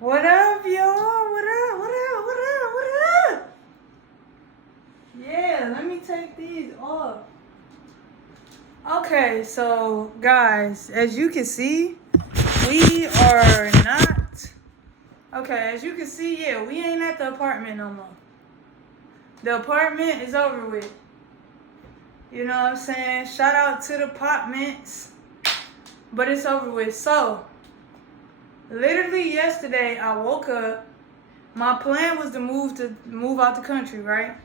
What up, y'all? What up? What up? What up? What up? Yeah, let me take these off. Okay, so guys, as you can see, we are not. Okay, as you can see, yeah, we ain't at the apartment no more. The apartment is over with. You know what I'm saying? Shout out to the apartments. But it's over with. So, literally yesterday, I woke up. My plan was to move out the country, right?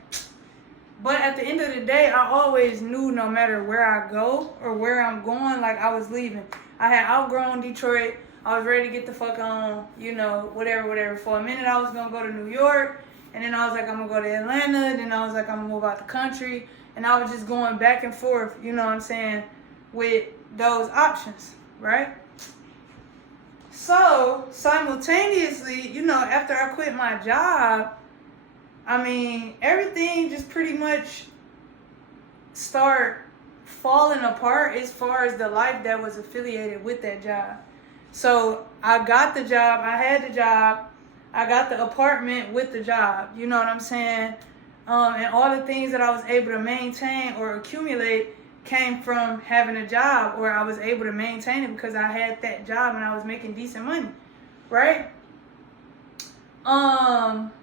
But at the end of the day, I always knew no matter where I go or where I'm going, like I was leaving. I had outgrown Detroit. I was ready to get the fuck on, you know, whatever. For a minute, I was going to go to New York. And then I was like, I'm going to go to Atlanta. Then I was like, I'm going to move out the country. And I was just going back and forth, you know what I'm saying, with those options, right? So, simultaneously, you know, after I quit my job, I mean, everything just pretty much start falling apart as far as the life that was affiliated with that job. So I got the job, I had the job, I got the apartment with the job, you know what I'm saying? And all the things that I was able to maintain or accumulate came from having a job, or I was able to maintain it because I had that job and I was making decent money, right?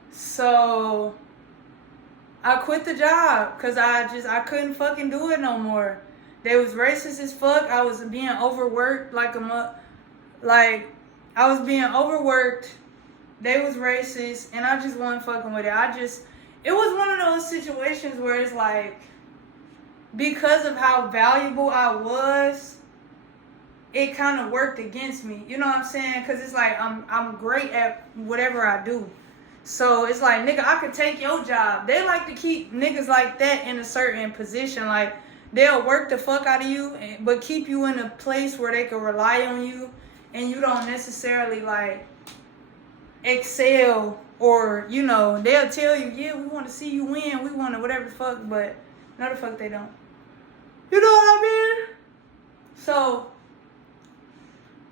So I quit the job because I couldn't fucking do it no more. They was racist as fuck. I was being overworked like I was being overworked. They was racist and I just wasn't fucking with it. It was one of those situations where it's like, because of how valuable I was, it kind of worked against me. You know what I'm saying? Because it's like I'm great at whatever I do. So it's like, nigga, I could take your job. They like to keep niggas like that in a certain position. Like, they'll work the fuck out of you, but keep you in a place where they can rely on you and you don't necessarily, like, excel. Or, you know, they'll tell you, yeah, we want to see you win. We want to whatever the fuck, but no the fuck they don't. You know what I mean? So,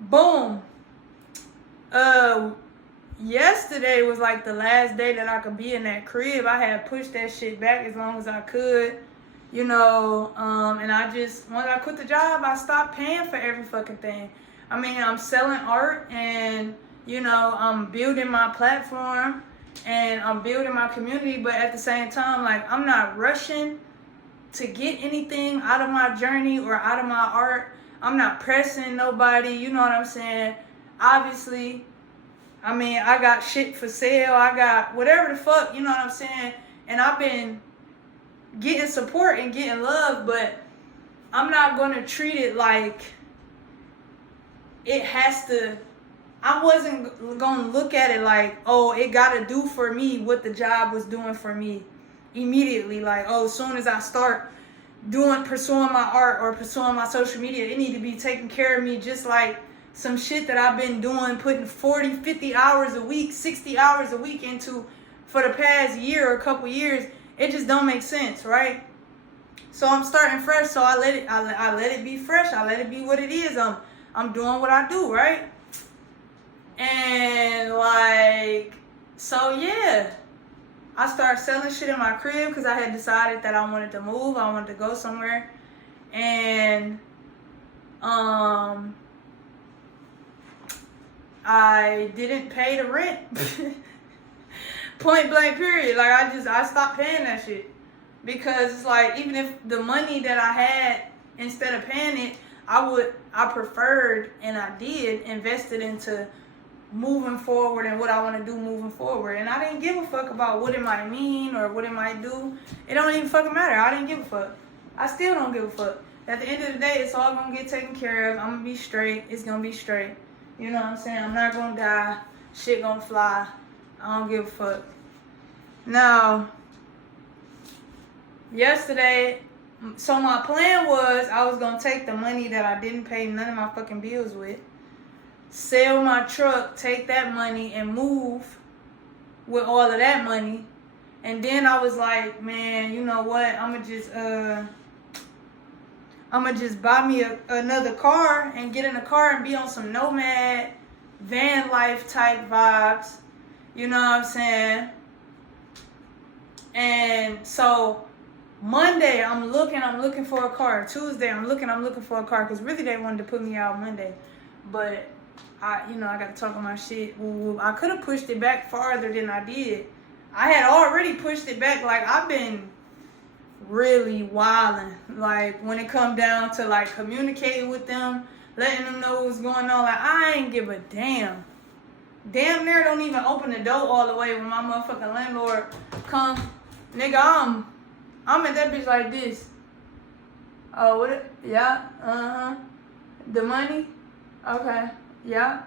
boom. Yesterday was like the last day that I could be in that crib. I had pushed that shit back as long as I could, you know, and once I quit the job, I stopped paying for every fucking thing. I mean, I'm selling art and, you know, I'm building my platform and I'm building my community, but at the same time, like, I'm not rushing to get anything out of my journey or out of my art. I'm not pressing nobody, you know what I'm saying? Obviously, I mean, I got shit for sale. I got whatever the fuck, you know what I'm saying? And I've been getting support and getting love, but I'm not going to treat it like it has to. I wasn't going to look at it like, oh, it got to do for me what the job was doing for me immediately. Like, oh, as soon as I start pursuing my art or pursuing my social media, it need to be taking care of me just like some shit that I've been doing, putting 40, 50 hours a week, 60 hours a week into for the past year or a couple years. It just don't make sense, right? So I'm starting fresh, so I let it be fresh. I let it be what it is. I'm doing what I do, right? And like, so yeah, I started selling shit in my crib because I had decided that I wanted to move. I wanted to go somewhere. And I didn't pay the rent. Point blank period. Like, I stopped paying that shit. Because it's like, even if the money that I had, instead of paying it, I preferred, and I did, invest it into moving forward and what I want to do moving forward. And I didn't give a fuck about what it might mean or what it might do. It don't even fucking matter. I didn't give a fuck. I still don't give a fuck. At the end of the day, it's all gonna get taken care of. I'm gonna be straight. It's gonna be straight. You know what I'm saying? I'm not gonna die. Shit gonna fly. I don't give a fuck. Now, yesterday, so my plan was I was gonna take the money that I didn't pay none of my fucking bills with, sell my truck, take that money, and move with all of that money. And then I was like, man, you know what? I'ma just buy me another car and get in a car and be on some nomad van life type vibes. You know what I'm saying? And so Monday, I'm looking for a car. Tuesday, I'm looking for a car. Because really, they wanted to put me out Monday. But, I got to talk on my shit. I could have pushed it back farther than I did. I had already pushed it back. Like, I've been really wilding. Like, when it come down to, like, communicating with them, letting them know what's going on. Like, I ain't give a damn. Damn near don't even open the door all the way when my motherfucking landlord come. Nigga, I'm at that bitch like this. Oh, what it? Yeah, The money? Okay, yeah.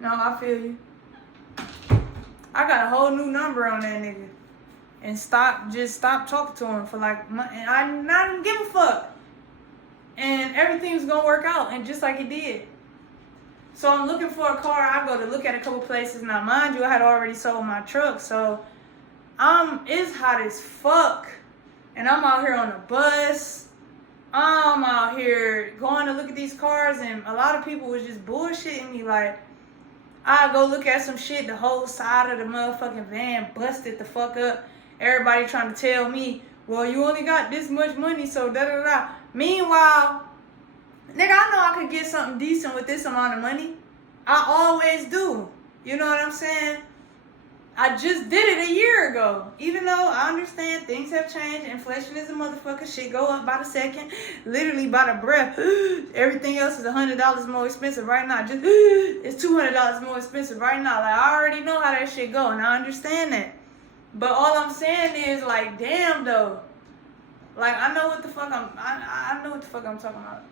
No, I feel you. I got a whole new number on that nigga. And just stop talking to him for like months. And I not even give a fuck. And everything's gonna work out, and just like it did. So I'm looking for a car. I go to look at a couple places. Now, mind you, I had already sold my truck, so it's hot as fuck. And I'm out here on the bus. I'm out here going to look at these cars, and a lot of people was just bullshitting me. Like, I go look at some shit, the whole side of the motherfucking van busted the fuck up. Everybody trying to tell me, well, you only got this much money, so da-da-da. Meanwhile, nigga, I know I could get something decent with this amount of money. I always do. You know what I'm saying? I just did it a year ago. Even though I understand things have changed. Inflation is a motherfucker. Shit go up by the second. Literally by the breath. Everything else is $100 more expensive right now. Just it's $200 more expensive right now. Like, I already know how that shit go, and I understand that. But all I'm saying is, like, damn though. Like, I know what the fuck I know what the fuck I'm talking about.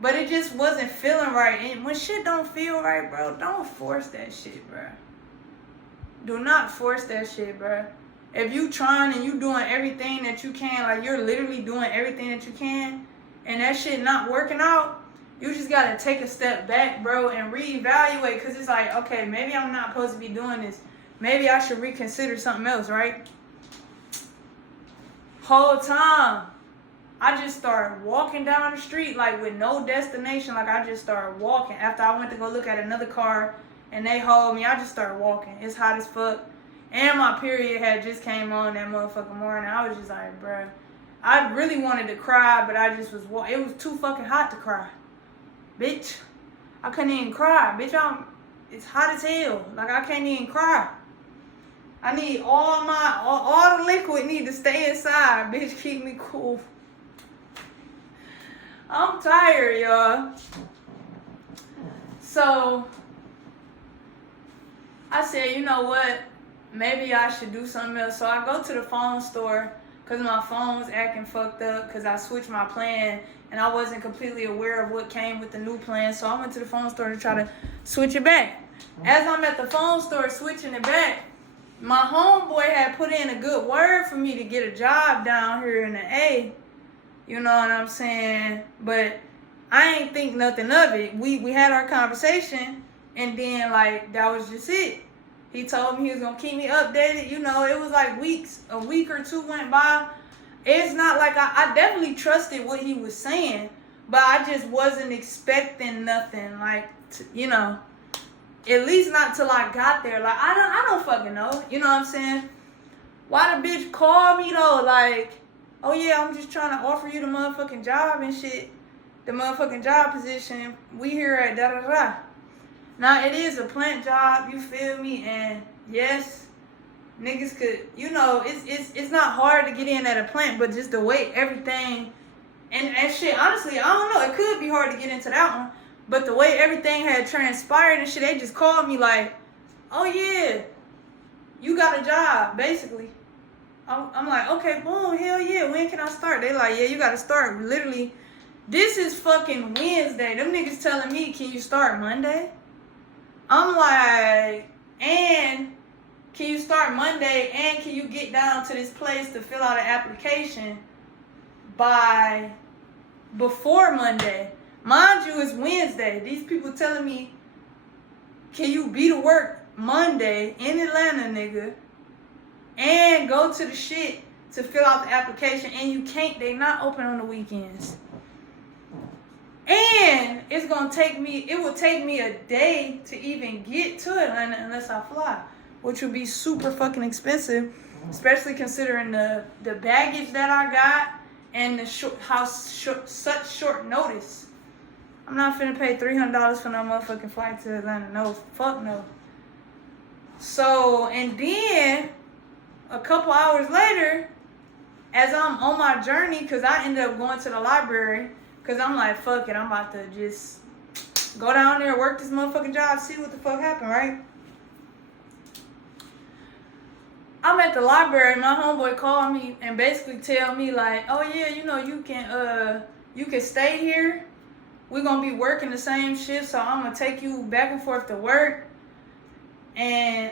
But it just wasn't feeling right. And when shit don't feel right, bro, don't force that shit, bro. Do not force that shit, bro. If you trying and you doing everything that you can, like you're literally doing everything that you can, and that shit not working out, you just gotta take a step back, bro, and reevaluate. Cause it's like, okay, maybe I'm not supposed to be doing this. Maybe I should reconsider something else, right? Whole time, I just started walking down the street, like with no destination. Like, I just started walking. After I went to go look at another car, and they hold me, I just started walking. It's hot as fuck. And my period had just came on that motherfucking morning. I was just like, bruh. I really wanted to cry, but I just was it was too fucking hot to cry. Bitch. I couldn't even cry. Bitch, it's hot as hell. Like, I can't even cry. I need all the liquid need to stay inside. Bitch, keep me cool. I'm tired, y'all. So I said, you know what? Maybe I should do something else. So I go to the phone store because my phone's acting fucked up because I switched my plan and I wasn't completely aware of what came with the new plan. So I went to the phone store to try to switch it back. As I'm at the phone store switching it back, my homeboy had put in a good word for me to get a job down here in the A. You know what I'm saying? But I ain't think nothing of it. We had our conversation, and then, like, that was just it. He told me he was going to keep me updated. You know, it was like a week or two went by. It's not like I definitely trusted what he was saying, but I just wasn't expecting nothing, like, you know, at least not till I got there. Like, I don't fucking know. You know what I'm saying? Why the bitch call me, though? Like, oh, yeah, I'm just trying to offer you the motherfucking job and shit. The motherfucking job position. We here at da-da-da. Now, it is a plant job, you feel me? And, yes, niggas could, you know, it's not hard to get in at a plant, but just the way everything, and shit, honestly, I don't know. It could be hard to get into that one. But the way everything had transpired and shit, they just called me like, oh, yeah, you got a job, basically. I'm like, okay, boom, hell yeah, when can I start? They like, yeah, you got to start. Literally, this is fucking Wednesday. Them niggas telling me, can you start Monday? I'm like, and can you start Monday, and can you get down to this place to fill out an application before Monday? Mind you, it's Wednesday. These people telling me, can you be to work Monday in Atlanta, nigga, and go to the shit to fill out the application, and you can't, they not open on the weekends. And it's gonna take me, it will take me a day to even get to Atlanta unless I fly, which would be super fucking expensive, especially considering the baggage that I got and such short notice. I'm not finna pay $300 for no motherfucking flight to Atlanta. No, fuck no. So, and then a couple hours later, as I'm on my journey, because I ended up going to the library, because I'm like, fuck it, I'm about to just go down there, work this motherfucking job, see what the fuck happened, right? I'm at the library, my homeboy called me and basically tell me like, oh yeah, you know, you can stay here. We're going to be working the same shift, so I'm going to take you back and forth to work. And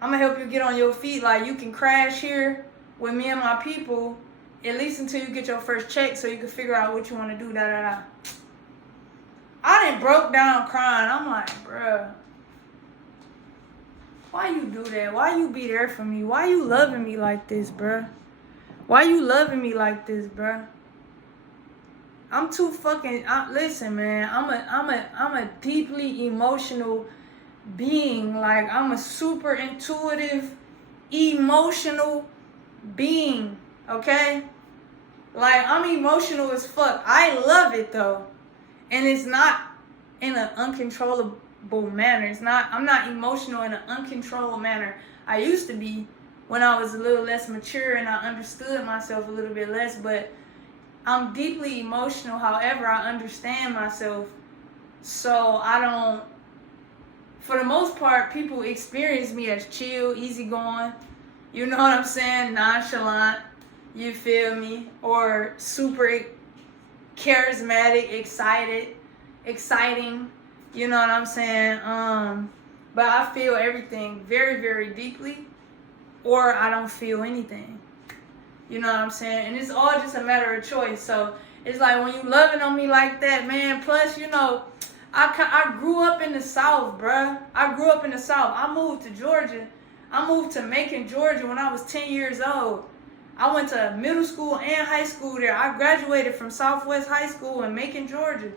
I'm going to help you get on your feet. Like, you can crash here with me and my people, at least until you get your first check so you can figure out what you want to do, da-da-da. I done broke down crying. I'm like, bruh, why you do that? Why you be there for me? Why you loving me like this, bruh? Why you loving me like this, bruh? I'm too fucking, listen, man, I'm a deeply emotional being. Like, I'm a super intuitive, emotional being, okay? Like, I'm emotional as fuck. I love it, though. And it's not in an uncontrollable manner. I'm not emotional in an uncontrollable manner. I used to be when I was a little less mature and I understood myself a little bit less, but I'm deeply emotional. However, I understand myself. So I don't, for the most part, people experience me as chill, easygoing, you know what I'm saying, nonchalant, you feel me, or super charismatic, exciting, you know what I'm saying, but I feel everything very, very deeply, or I don't feel anything. You know what I'm saying? And it's all just a matter of choice. So it's like when you loving on me like that, man. Plus, you know, I grew up in the South, bruh. I grew up in the South. I moved to Georgia. I moved to Macon, Georgia when I was 10 years old. I went to middle school and high school there. I graduated from Southwest High School in Macon, Georgia.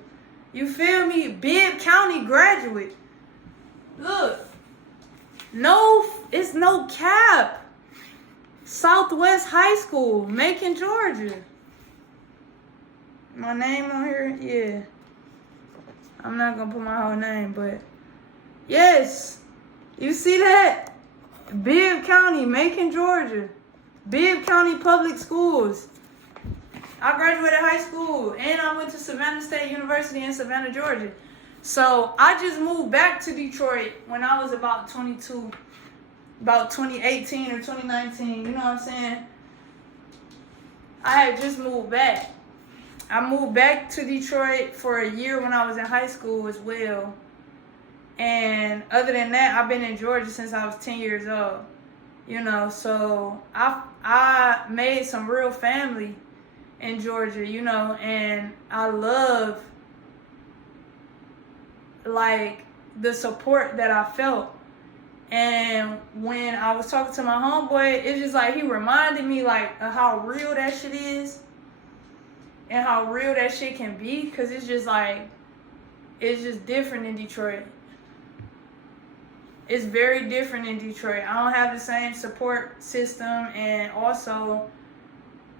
You feel me? Bibb County graduate. Look. No, it's no cap. Southwest High School, Macon, Georgia. My name on here? Yeah. I'm not going to put my whole name, but yes. You see that? Bibb County, Macon, Georgia. Bibb County Public Schools. I graduated high school, and I went to Savannah State University in Savannah, Georgia. So I just moved back to Detroit when I was about 22. About 2018 or 2019, you know what I'm saying? I had just moved back. I moved back to Detroit for a year when I was in high school as well. And other than that, I've been in Georgia since I was 10 years old. You know, so I made some real family in Georgia, you know, and I love, like, the support that I felt. And when I was talking to my homeboy, it's just like he reminded me like of how real that shit is and how real that shit can be, because it's just like, it's just different in Detroit. It's very different in Detroit. I don't have the same support system, and also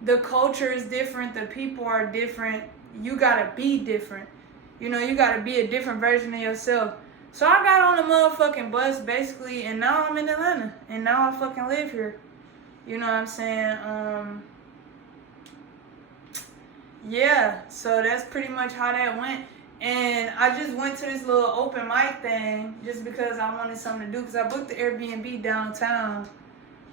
the culture is different, the people are different. You gotta be different. You know, you gotta be a different version of yourself. So I got on the motherfucking bus, basically, and now I'm in Atlanta. And now I fucking live here. You know what I'm saying? Yeah, so that's pretty much how that went. And I just went to this little open mic thing just because I wanted something to do. Because I booked the Airbnb downtown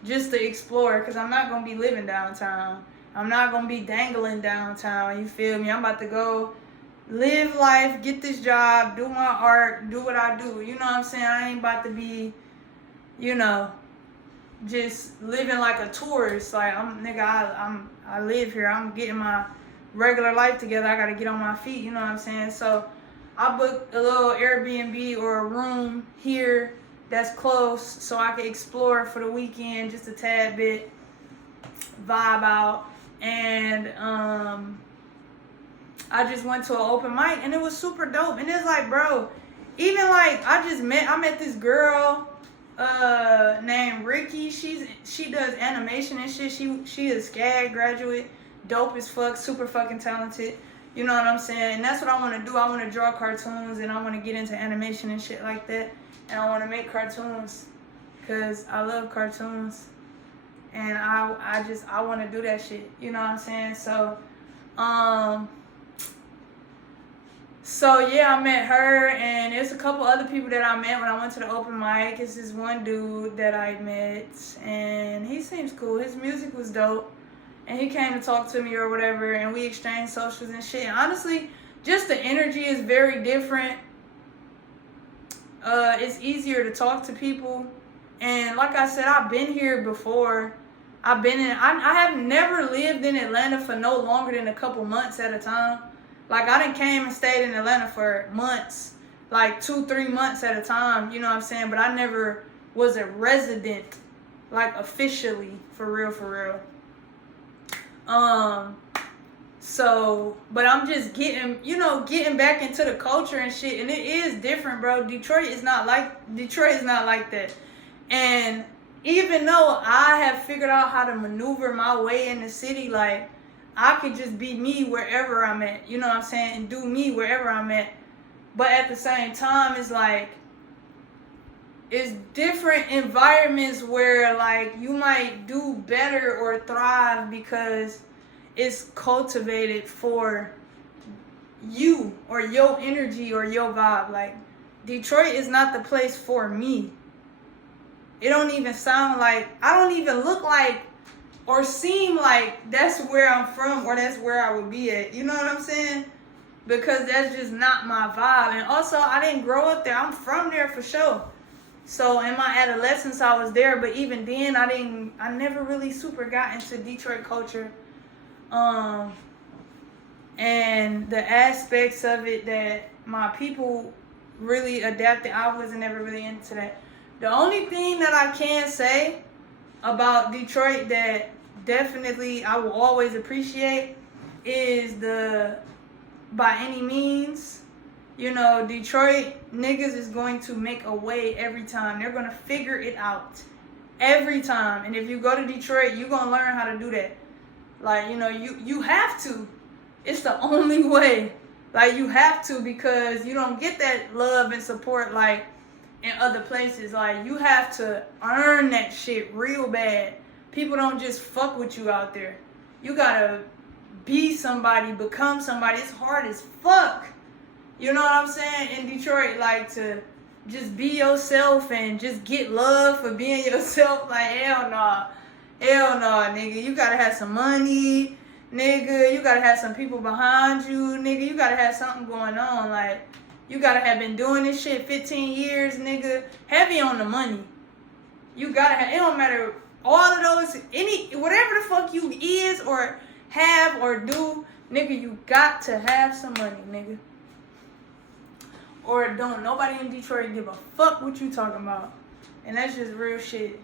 just to explore. Because I'm not going to be living downtown. I'm not going to be dangling downtown. You feel me? I'm about to go live life, get this job, do my art, do what I do. You know what I'm saying? I ain't about to be, you know, just living like a tourist. Like, I live here. I'm getting my regular life together. I got to get on my feet. You know what I'm saying? So I booked a little Airbnb or a room here that's close so I can explore for the weekend just a tad bit, vibe out. And I just went to an open mic and it was super dope. And it's like, bro, even like I met this girl named Ricky. She does animation and shit. She is SCAD graduate, dope as fuck, super fucking talented. You know what I'm saying? And that's what I want to do. I want to draw cartoons and I want to get into animation and shit like that. And I want to make cartoons because I love cartoons. And I want to do that shit. You know what I'm saying? So yeah, I met her, and there's a couple other people that I met when I went to the open mic. It's this one dude that I met, and he seems cool. His music was dope, and he came to talk to me or whatever, and we exchanged socials and shit. And honestly, just the energy is very different. It's easier to talk to people, and like I said, I've been here before. I have never lived in Atlanta for no longer than a couple months at a time. Like, I done came and stayed in Atlanta for months, like 2-3 months at a time, you know what I'm saying? But I never was a resident, like, officially, for real. But I'm just getting back into the culture and shit, and it is different, bro. Detroit is not like that. And even though I have figured out how to maneuver my way in the city, like, I could just be me wherever I'm at, you know what I'm saying, and do me wherever I'm at. But at the same time, it's like, it's different environments where, like, you might do better or thrive because it's cultivated for you or your energy or your vibe. Like, Detroit is not the place for me. It don't even sound like, I don't even look like or seem like that's where I'm from or that's where I would be at. You know what I'm saying? Because that's just not my vibe. And also, I didn't grow up there. I'm from there for sure. So in my adolescence, I was there. But even then, I never really super got into Detroit culture. And the aspects of it that my people really adapted, I wasn't ever really into that. The only thing that I can say about Detroit that definitely I will always appreciate is by any means, you know, Detroit niggas is going to make a way every time. They're going to figure it out every time. And if you go to Detroit, you're going to learn how to do that. Like, you know, you have to. It's the only way. Like, you have to, because you don't get that love and support like in other places. Like, you have to earn that shit real bad. People don't just fuck with you out there. You gotta be somebody, become somebody. It's hard as fuck. You know what I'm saying? In Detroit, like, to just be yourself and just get love for being yourself. Like, hell nah. Hell nah, nigga. You gotta have some money, nigga. You gotta have some people behind you, nigga. You gotta have something going on. Like, you gotta have been doing this shit 15 years, nigga. Heavy on the money. You gotta have, it don't matter, all of those, whatever the fuck you is or have or do, nigga, you got to have some money, nigga. Or don't nobody in Detroit give a fuck what you talking about. And that's just real shit.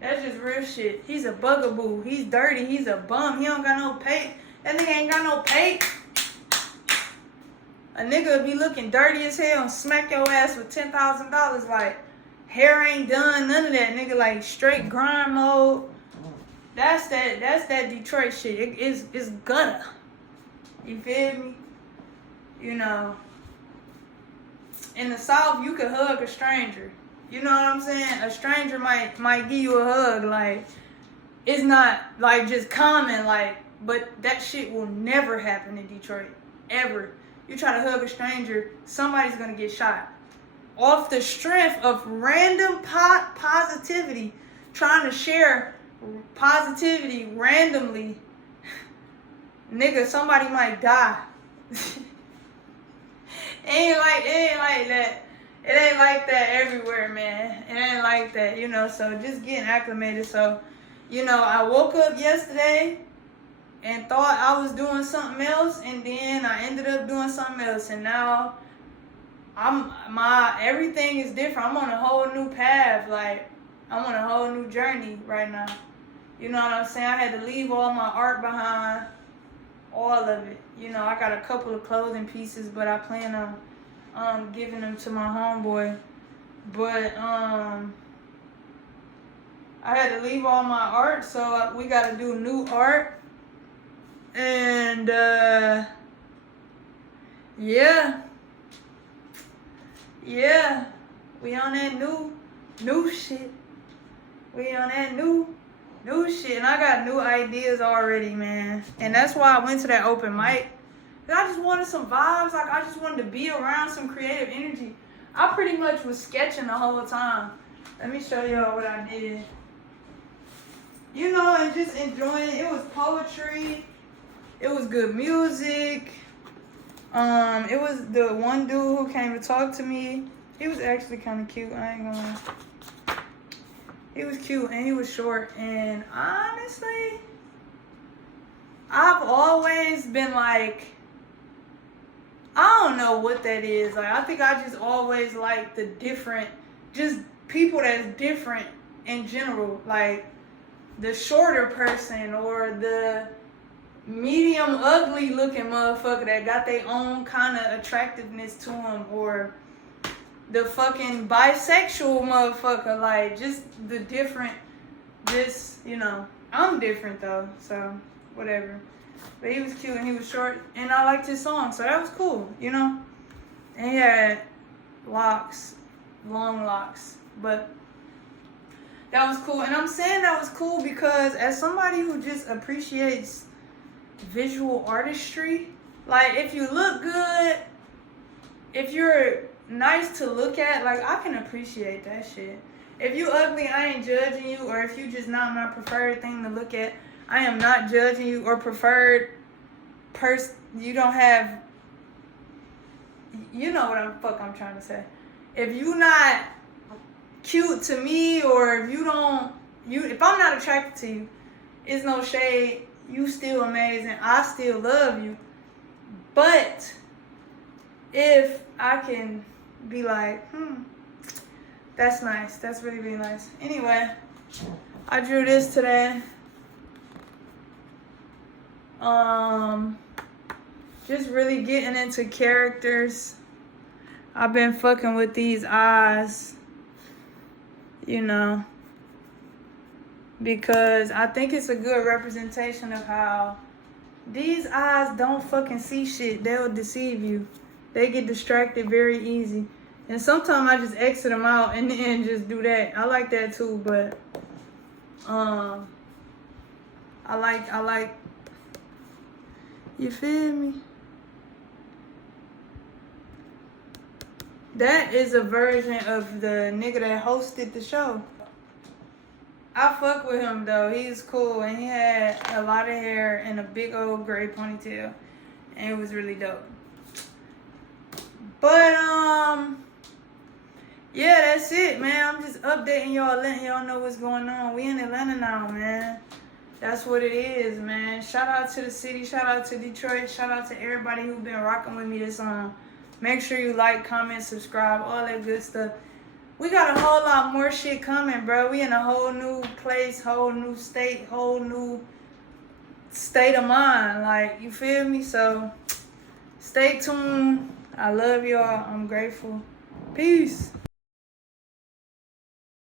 That's just real shit. He's a bugaboo. He's dirty. He's a bum. He don't got no pay. That nigga ain't got no pay. A nigga would be looking dirty as hell and smack your ass with $10,000. Like, hair ain't done, none of that, nigga. Like, straight grind mode. That's that Detroit shit. It's gutter. You feel me? You know, in the South, you could hug a stranger. You know what I'm saying? A stranger might give you a hug. Like, it's not like just common. Like, but that shit will never happen in Detroit, ever. You try to hug a stranger, somebody's gonna get shot. Off the strength of random positivity, trying to share positivity randomly, nigga, somebody might die. It ain't like that. It ain't like that everywhere, man. It ain't like that, you know. So just getting acclimated. So, you know, I woke up yesterday and thought I was doing something else, and then I ended up doing something else, and now everything is different. I'm on a whole new path. Like, I'm on a whole new journey right now. You know what I'm saying? I had to leave all my art behind, all of it. You know, I got a couple of clothing pieces, but I plan on giving them to my homeboy. But I had to leave all my art, so we got to do new art. And yeah, we on that new shit. We on that new shit, and I got new ideas already, man. And that's why I went to that open mic. I just wanted some vibes. Like, I just wanted to be around some creative energy. I pretty much was sketching the whole time. Let me show y'all what I did. You know, and just enjoying it. It was poetry. It was good music. It was the one dude who came to talk to me. He was actually kind of cute. I ain't gonna lie. He was cute and he was short. And honestly, I've always been like, I don't know what that is. Like, I think I just always like the different, just people that's different in general. Like, the shorter person or the medium ugly looking motherfucker that got their own kind of attractiveness to them, or the fucking bisexual motherfucker. Like, just the different, just, you know, I'm different though, so whatever. But he was cute and he was short, and I liked his song, so that was cool, you know. And he had locks, long locks, but that was cool. And I'm saying that was cool because as somebody who just appreciates visual artistry, like, if you look good, if you're nice to look at, like, I can appreciate that shit. If you ugly, I ain't judging you, or if you just not my preferred thing to look at, I am not judging you, or preferred you don't have, you know what I'm trying to say. If you not cute to me, or if if I'm not attracted to you, it's no shade, you still amazing, I still love you. But if I can be like, that's nice, that's really, really nice. Anyway, I drew this today. Just really getting into characters. I've been fucking with these eyes, you know, because I think it's a good representation of how these eyes don't fucking see shit. They'll deceive you. They get distracted very easy. And sometimes I just exit them out and then just do that. I like that too, but I like, you feel me? That is a version of the nigga that hosted the show. I fuck with him though. He's cool, and he had a lot of hair and a big old gray ponytail, and it was really dope. But yeah, that's it, man. I'm just updating y'all, letting y'all know what's going on. We in Atlanta now, man. That's what it is, man. Shout out to the city. Shout out to Detroit. Shout out to everybody who's been rocking with me this song. Make sure you like, comment, subscribe, all that good stuff. We got a whole lot more shit coming, bro. We in a whole new place, whole new state, whole new state of mind. Like, you feel me? So, stay tuned. I love y'all. I'm grateful. Peace.